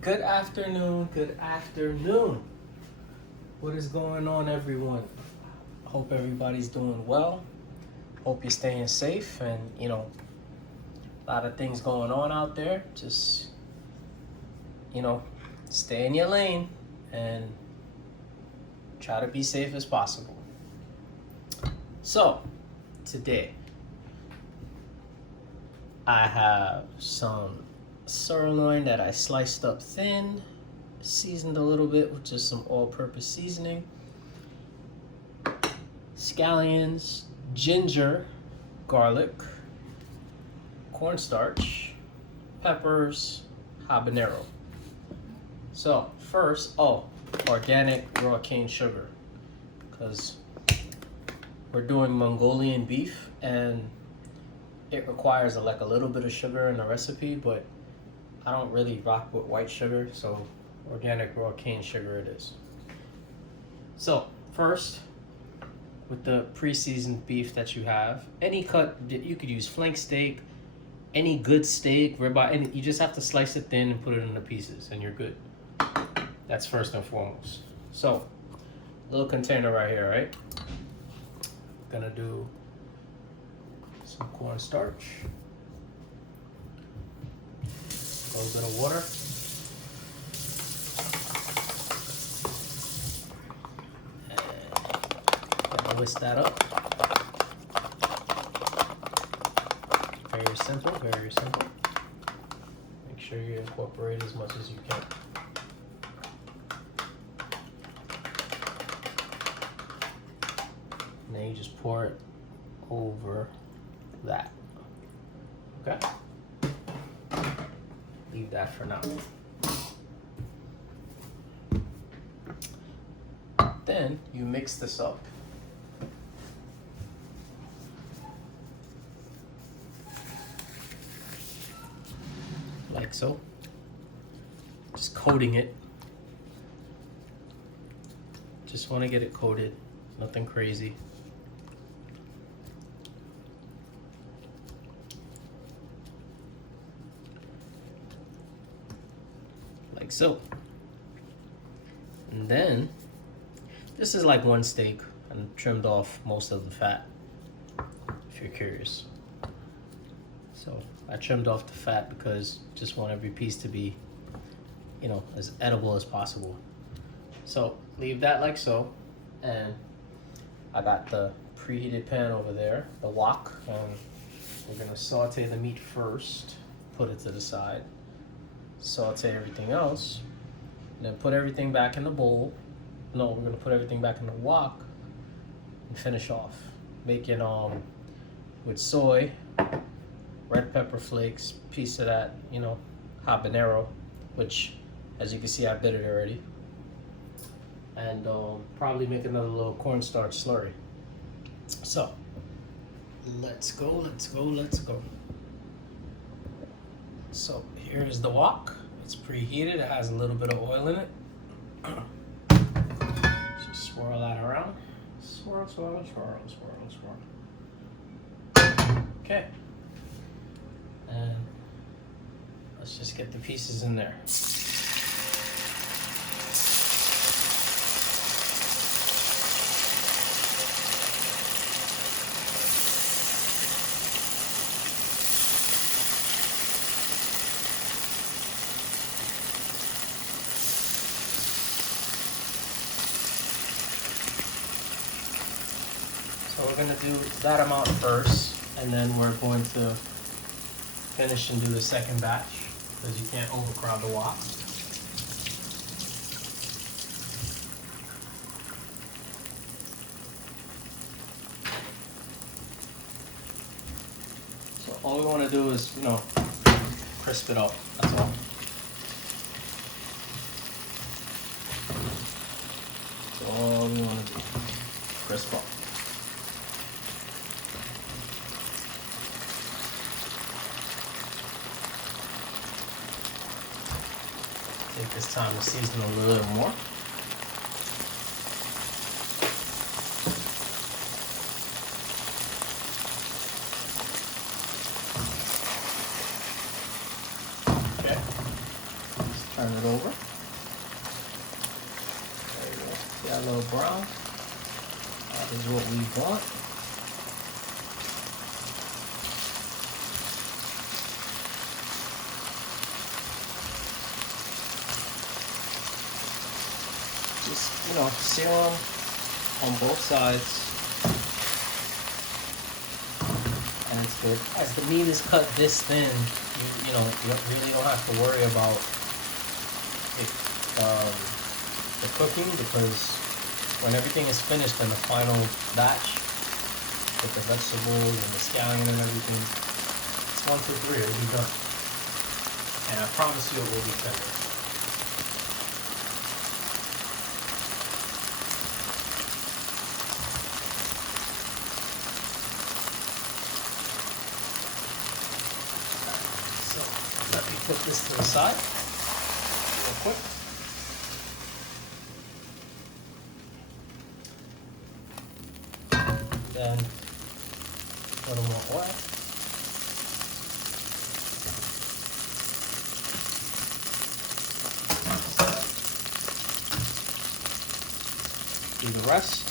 Good afternoon, good afternoon. What is going on, everyone? Hope everybody's doing well. Hope you're staying safe and, a lot of things going on out there. Just, stay in your lane and try to be safe as possible. So, today, I have some sirloin that I sliced up thin, seasoned a little bit with just some all-purpose seasoning, scallions, ginger, garlic, cornstarch, peppers, habanero. So first, organic raw cane sugar, because we're doing Mongolian beef and it requires a little bit of sugar in the recipe, but I don't really rock with white sugar, so organic raw cane sugar it is. So first, with the pre-seasoned beef that you have, any cut, you could use flank steak, any good steak, ribeye, you just have to slice it thin and put it into pieces and you're good. That's first and foremost. So, little container right here, right? Gonna do some cornstarch, a little bit of water, and whisk that up. Very simple, very simple. Make sure you incorporate as much as you can. And then you just pour it over that. Okay? Leave that for now. Then you mix this up. Like so. Just coating it. Just want to get it coated. Nothing crazy. Like so. And then, this is like one steak and trimmed off most of the fat, if you're curious. So I trimmed off the fat because I just want every piece to be, as edible as possible. So leave that like so. And I got the preheated pan over there, the wok, and we're gonna saute the meat first, put it to the side, saute everything else, and then put everything back in the bowl. No, we're gonna put everything back in the wok and finish off. Making with soy, red pepper flakes, piece of that, habanero, which as you can see I bit it already. And probably make another little cornstarch slurry. So, let's go, let's go, let's go. So, here's the wok. It's preheated, it has a little bit of oil in it. Just swirl that around. Swirl, swirl, swirl, swirl, swirl. Okay. And let's just get the pieces in there. So we're going to do that amount first, and then we're going to finish and do the second batch, because you can't overcrowd the wok. So all we want to do is, crisp it up, that's all. That's all we want to do, crisp up. Take this time to season a little more. Turn it over. There you go. See that little brown? That is what we want. Just, sear them on both sides. And it's good. As the meat is cut this thin, you really don't have to worry about it, the cooking, because when everything is finished in the final batch with the vegetables and the scallion and everything, it's 1, 2, 3, it'll be done. And I promise you it will be tender. Let me put this to the side real quick. Then a little more oil. Do the rest.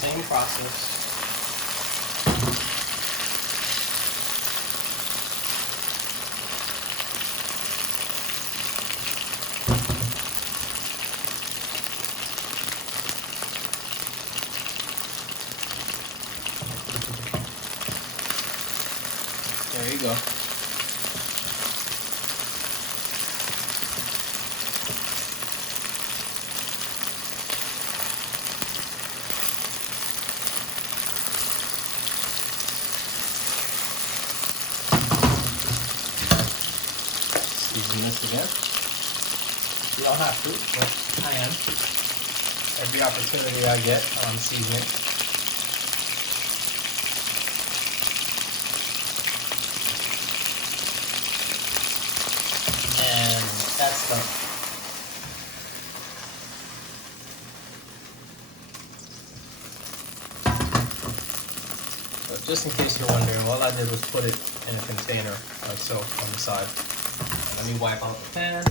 Same process. There you go. Season this again. You don't have to, but I am. Every opportunity I get, I'm seasoning. And that's done. So just in case you're wondering, all I did was put it in a container like so on the side. Let me wipe out the pan.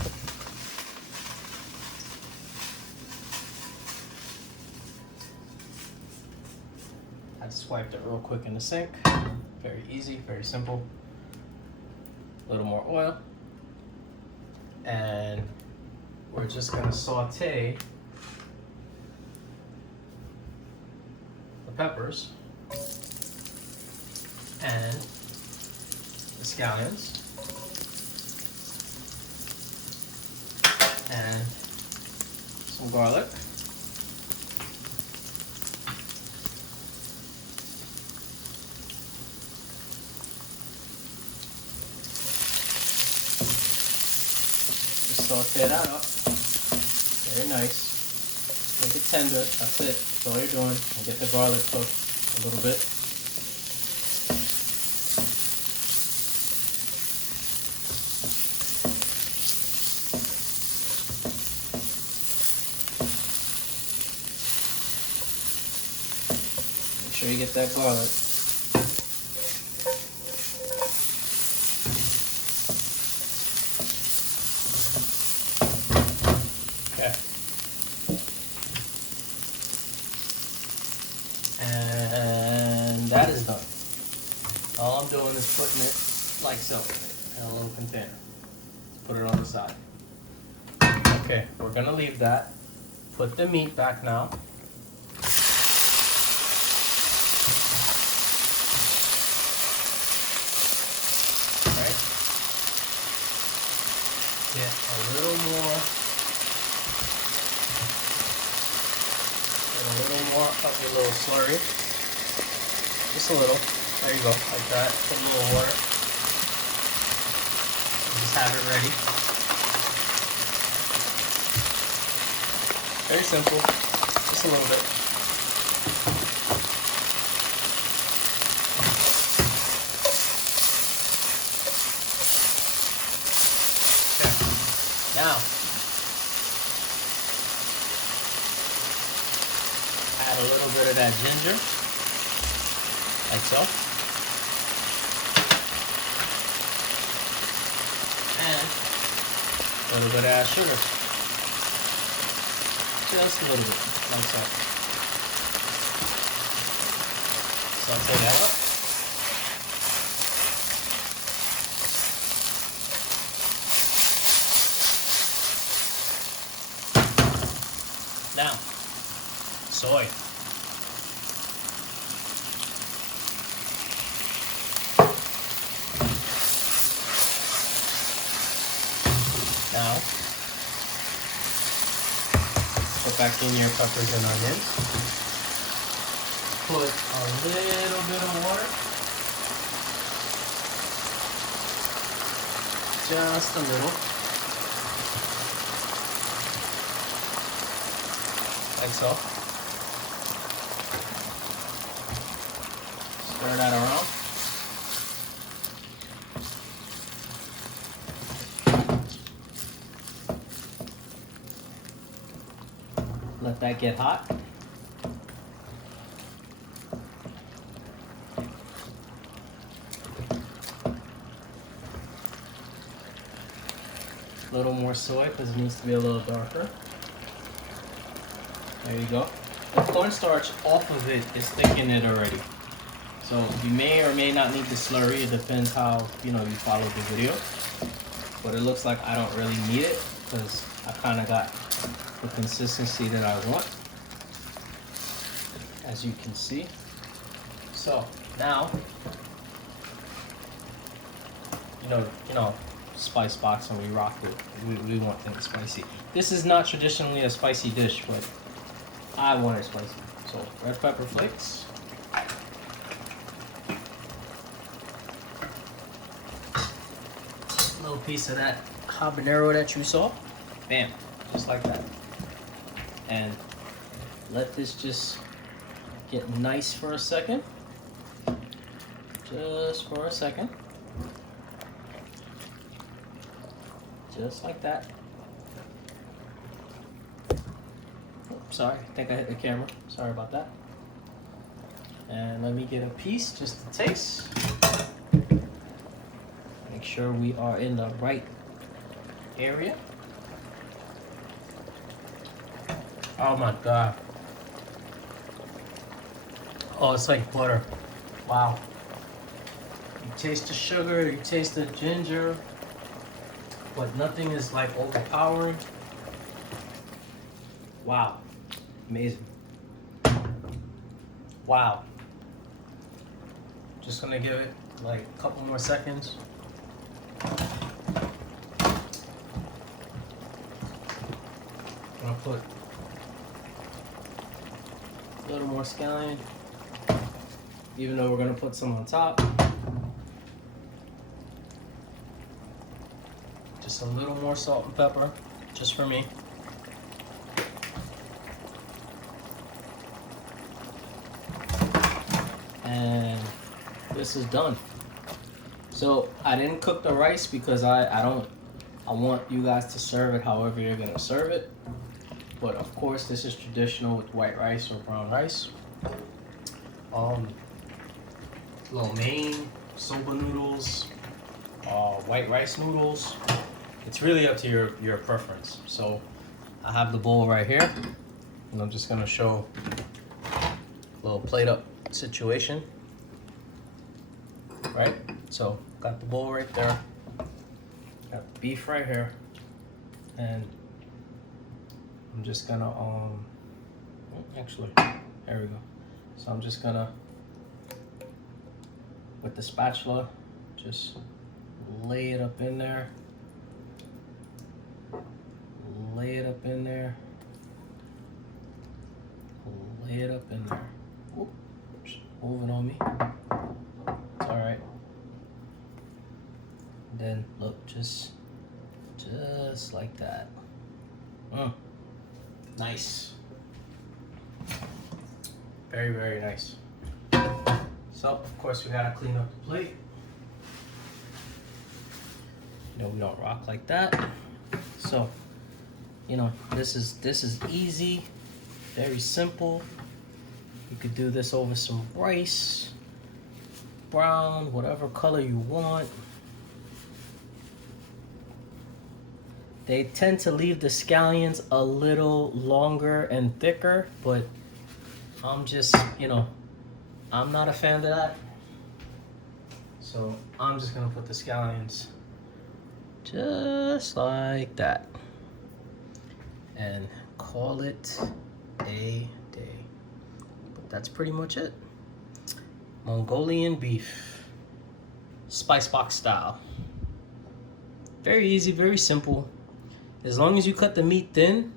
I just wiped it real quick in the sink. Very easy, very simple. A little more oil. And we're just gonna saute the peppers and the scallions. And some garlic. Just saute that up. Very nice. Make it tender. That's it. That's all you're doing. And get the garlic cooked a little bit. Make sure you get that garlic. Okay. And that is done. All I'm doing is putting it like so in a little container. Let's put it on the side. Okay, we're gonna leave that. Put the meat back now. Right? Get a little more. Get a little more of your little slurry. Just a little. There you go, like that. Put a little water. just have it ready. Very simple, just a little bit. Okay. Now, add a little bit of that ginger, like so. And a little bit of that sugar. Just a little bit, like so. Saute that up. Now, soy. Now, put back in your peppers and onions. Put a little bit of water. Just a little. Like so. Stir that around. Let that get hot. A little more soy because it needs to be a little darker. There you go. The cornstarch off of it is thickening it already. So you may or may not need the slurry. It depends how you follow the video. But it looks like I don't really need it because I kind of got the consistency that I want, as you can see. So now, spice box, and we rock it. We want things spicy. This is not traditionally a spicy dish, but I want it spicy. So red pepper flakes. A little piece of that habanero that you saw. Bam, just like that. And let this just get nice for a second. Just for a second. Just like that. Oops, sorry, I think I hit the camera. Sorry about that. And let me get a piece just to taste. Make sure we are in the right area. Oh my God. Oh, it's like butter. Wow. You taste the sugar, you taste the ginger, but nothing is like overpowering. Wow. Amazing. Wow. Just gonna give it like a couple more seconds. I'm gonna put a little more scallion, even though we're gonna put some on top. Just a little more salt and pepper, just for me. And this is done. So I didn't cook the rice because I want you guys to serve it however you're gonna serve it. But of course, this is traditional with white rice or brown rice. Lo mein, soba noodles, white rice noodles. It's really up to your preference. So I have the bowl right here, and I'm just gonna show a little plate up situation. Right? So got the bowl right there. Got the beef right here, and I'm just gonna actually, there we go. So I'm just gonna, with the spatula, just lay it up in there. Lay it up in there. Lay it up in there. Oops, moving on me. It's all right. Then look, just Just like that. Nice. Very, very nice. So, of course, we gotta clean up the plate. You know, we don't rock like that. So, you know, this is easy, very simple. You could do this over some rice, brown, whatever color you want. They tend to leave the scallions a little longer and thicker, but I'm just, you know, I'm not a fan of that. So I'm just gonna put the scallions just like that and call it a day. But that's pretty much it. Mongolian beef, spice box style. Very easy, very simple. As long as you cut the meat thin,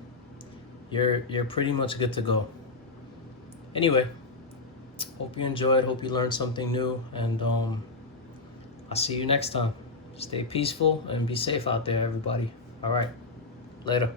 you're pretty much good to go. Anyway, hope you enjoyed, hope you learned something new, and I'll see you next time. Stay peaceful and be safe out there, everybody. All right, later.